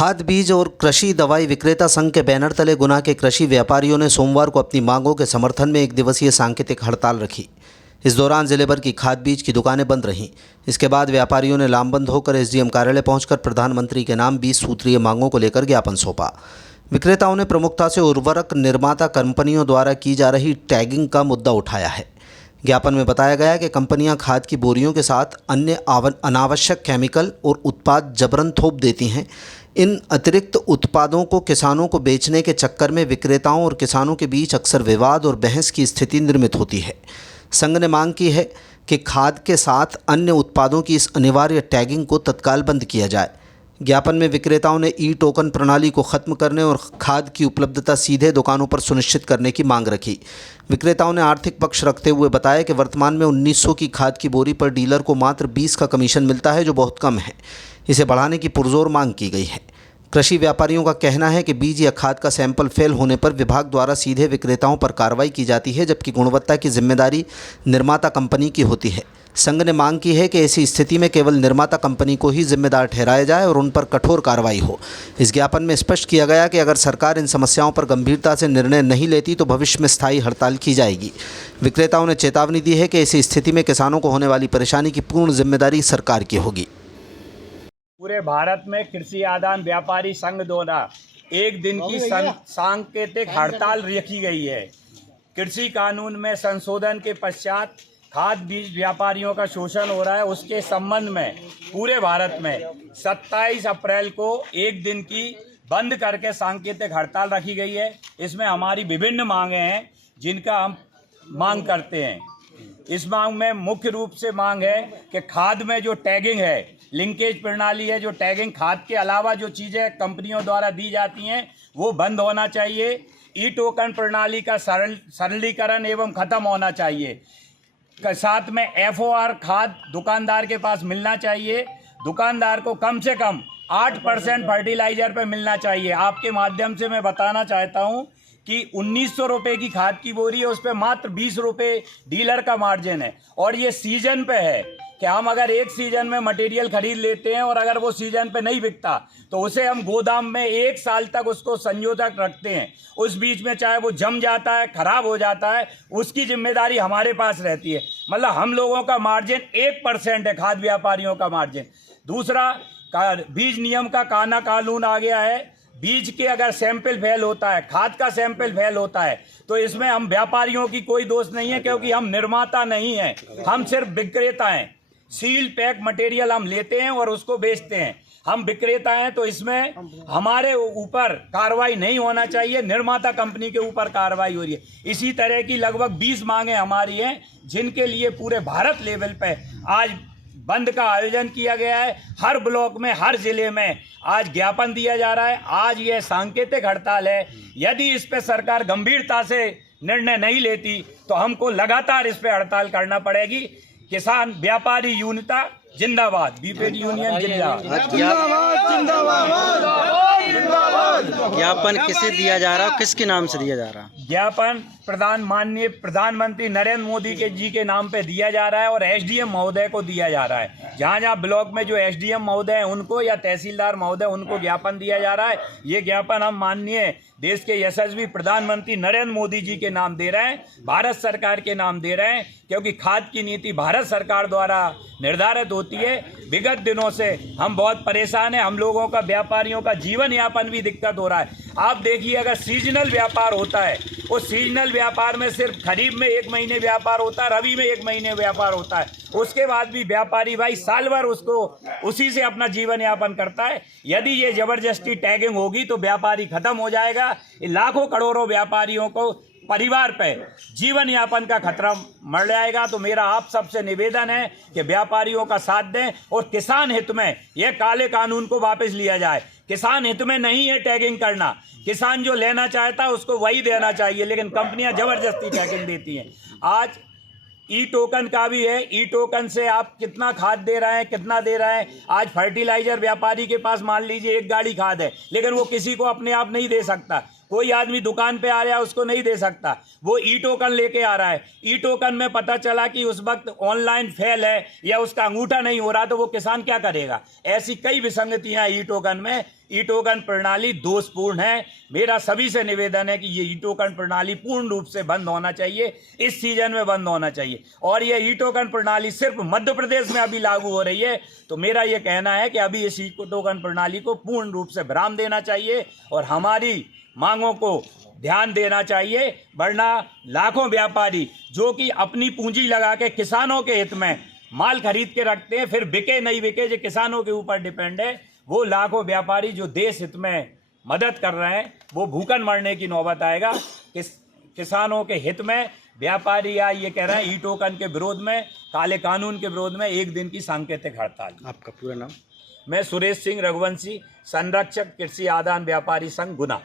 खाद बीज और कृषि दवाई विक्रेता संघ के बैनर तले गुना के कृषि व्यापारियों ने सोमवार को अपनी मांगों के समर्थन में एक दिवसीय सांकेतिक हड़ताल रखी। इस दौरान जिले भर की खाद बीज की दुकानें बंद रहीं। इसके बाद व्यापारियों ने लामबंद होकर एसडीएम कार्यालय पहुंचकर प्रधानमंत्री के नाम 20 सूत्रीय मांगों को लेकर ज्ञापन सौंपा। विक्रेताओं ने प्रमुखता से उर्वरक निर्माता कंपनियों द्वारा की जा रही टैगिंग का मुद्दा उठाया है। ज्ञापन में बताया गया है कि कंपनियां खाद की बोरियों के साथ अन्य अनावश्यक केमिकल और उत्पाद जबरन थोप देती हैं। इन अतिरिक्त उत्पादों को किसानों को बेचने के चक्कर में विक्रेताओं और किसानों के बीच अक्सर विवाद और बहस की स्थिति निर्मित होती है। संघ ने मांग की है कि खाद के साथ अन्य उत्पादों की इस अनिवार्य टैगिंग को तत्काल बंद किया जाए। ज्ञापन में विक्रेताओं ने ई टोकन प्रणाली को ख़त्म करने और खाद की उपलब्धता सीधे दुकानों पर सुनिश्चित करने की मांग रखी। विक्रेताओं ने आर्थिक पक्ष रखते हुए बताया कि वर्तमान में 1900 की खाद की बोरी पर डीलर को मात्र 20 का कमीशन मिलता है, जो बहुत कम है। इसे बढ़ाने की पुरजोर मांग की गई है। कृषि व्यापारियों का कहना है कि बीज या खाद का सैंपल फेल होने पर विभाग द्वारा सीधे विक्रेताओं पर कार्रवाई की जाती है, जबकि गुणवत्ता की जिम्मेदारी निर्माता कंपनी की होती है। संघ ने मांग की है कि ऐसी स्थिति में केवल निर्माता कंपनी को ही जिम्मेदार ठहराया जाए और उन पर कठोर कार्रवाई हो। इस ज्ञापन में स्पष्ट किया गया कि अगर सरकार इन समस्याओं पर गंभीरता से निर्णय नहीं लेती तो भविष्य में स्थायी हड़ताल की जाएगी। विक्रेताओं ने चेतावनी दी है कि ऐसी स्थिति में किसानों को होने वाली परेशानी की पूर्ण जिम्मेदारी सरकार की होगी। पूरे भारत में कृषि आदान व्यापारी संघ द्वारा एक दिन की सांकेतिक हड़ताल रखी गई है। कृषि कानून में संशोधन के पश्चात खाद बीज व्यापारियों का शोषण हो रहा है, उसके संबंध में पूरे भारत में 27 अप्रैल को एक दिन की बंद करके सांकेतिक हड़ताल रखी गई है। इसमें हमारी विभिन्न मांगें हैं जिनका हम मांग करते हैं। इस मांग में मुख्य रूप से मांग है कि खाद में जो टैगिंग है, लिंकेज प्रणाली है, जो टैगिंग खाद के अलावा जो चीज़ें कंपनियों द्वारा दी जाती हैं वो बंद होना चाहिए। ई टोकन प्रणाली का सरलीकरण एवं ख़त्म होना चाहिए। साथ में FOR खाद दुकानदार के पास मिलना चाहिए। दुकानदार को कम से कम 8% फर्टिलाइज़र पे मिलना चाहिए। आपके माध्यम से मैं बताना चाहता हूँ कि 1900 रुपये की खाद की बोरी है, उस पर मात्र 20 रुपये डीलर का मार्जिन है। और ये सीजन पे है कि हम अगर एक सीजन में मटेरियल खरीद लेते हैं और अगर वो सीजन पे नहीं बिकता तो उसे हम गोदाम में 1 साल तक उसको संजोतक रखते हैं। उस बीच में चाहे वो जम जाता है, खराब हो जाता है, उसकी जिम्मेदारी हमारे पास रहती है। मतलब हम लोगों का मार्जिन 1% है, खाद व्यापारियों का मार्जिन। दूसरा, बीज नियम का कानून आ गया है। बीज के अगर सैंपल फेल होता है, खाद का सैंपल फेल होता है, तो इसमें हम व्यापारियों की कोई दोष नहीं है, क्योंकि हम निर्माता नहीं हैं, हम सिर्फ विक्रेता हैं। सील पैक मटेरियल हम लेते हैं और उसको बेचते हैं। हम विक्रेता हैं, तो इसमें हमारे ऊपर कार्रवाई नहीं होना चाहिए, निर्माता कंपनी के ऊपर कार्रवाई हो रही है। इसी तरह की लगभग 20 मांगें हमारी हैं, जिनके लिए पूरे भारत लेवल पे आज बंद का आयोजन किया गया है। हर ब्लॉक में, हर जिले में आज ज्ञापन दिया जा रहा है। आज यह सांकेतिक हड़ताल है। यदि इस पे सरकार गंभीरता से निर्णय नहीं लेती तो हमको लगातार इस पे हड़ताल करना पड़ेगी। किसान व्यापारी यूनिता जिंदाबाद, बीपीडी यूनियन जिंदाबाद। ज्ञापन किसे दिया जा रहा है, किसके नाम से दिया जा रहा है? ज्ञापन माननीय प्रधानमंत्री नरेंद्र मोदी जी के नाम पे दिया जा रहा है और एसडीएम महोदय को दिया जा रहा है। जहाँ जहाँ ब्लॉक में जो एसडीएम महोदय हैं उनको या तहसीलदार महोदय उनको ज्ञापन दिया जा रहा है। ये ज्ञापन हम माननीय देश के यशस्वी प्रधानमंत्री नरेंद्र मोदी जी के नाम दे रहे हैं, भारत सरकार के नाम दे रहे हैं, क्योंकि खाद की नीति भारत सरकार द्वारा निर्धारित होती है। विगत दिनों से हम बहुत परेशान हैं। हम लोगों का, व्यापारियों का जीवन यापन भी दिक्कत हो रहा है। आप देखिए, अगर सीजनल व्यापार होता है, उस सीजनल व्यापार में सिर्फ खरीफ में 1 महीने व्यापार होता है, रबी में 1 महीने व्यापार होता है, उसके बाद भी व्यापारी भाई साल भर उसको उसी से अपना जीवन यापन करता है। यदि ये जबरदस्ती टैगिंग होगी तो व्यापारी खत्म हो जाएगा। लाखों करोड़ों व्यापारियों को, परिवार पे जीवन यापन का खतरा मर जाएगा। तो मेरा आप सबसे निवेदन है कि व्यापारियों का साथ दें और किसान हित में यह काले कानून को वापस लिया जाए। किसान हित में नहीं है टैगिंग करना। किसान जो लेना चाहता है उसको वही देना चाहिए, लेकिन कंपनियां जबरदस्ती टैगिंग देती हैं। आज ई टोकन का भी है। ई टोकन से आप कितना खाद दे रहे हैं, कितना दे रहे हैं। आज फर्टिलाइजर व्यापारी के पास मान लीजिए 1 गाड़ी खाद है, लेकिन वो किसी को अपने आप नहीं दे सकता। कोई आदमी दुकान पे आ रहा है उसको नहीं दे सकता, वो ई टोकन लेके आ रहा है। ई टोकन में पता चला कि उस वक्त ऑनलाइन फेल है या उसका अंगूठा नहीं हो रहा, तो वो किसान क्या करेगा? ऐसी कई विसंगतियां ई टोकन में। ई टोकन प्रणाली दोषपूर्ण है। मेरा सभी से निवेदन है कि ये ई टोकन प्रणाली पूर्ण रूप से बंद होना चाहिए, इस सीजन में बंद होना चाहिए। और ये ई टोकन प्रणाली सिर्फ मध्य प्रदेश में अभी लागू हो रही है, तो मेरा ये कहना है कि अभी इस ई टोकन प्रणाली को पूर्ण रूप से विराम देना चाहिए और हमारी मांगों को ध्यान देना चाहिए, वरना लाखों व्यापारी जो कि अपनी पूंजी लगा के किसानों के हित में माल खरीद के रखते हैं, फिर बिके नहीं बिके जो किसानों के ऊपर डिपेंड है, वो लाखों व्यापारी जो देश हित में मदद कर रहे हैं, वो भूखन मरने की नौबत आएगा। किसानों के हित में व्यापारी या ये कह रहे हैं ई टोकन के विरोध में, काले कानून के विरोध में एक दिन की सांकेतिक हड़ताल। आपका पूरा नाम? मैं सुरेश सिंह रघुवंशी, संरक्षक कृषि आदान व्यापारी संघ गुना।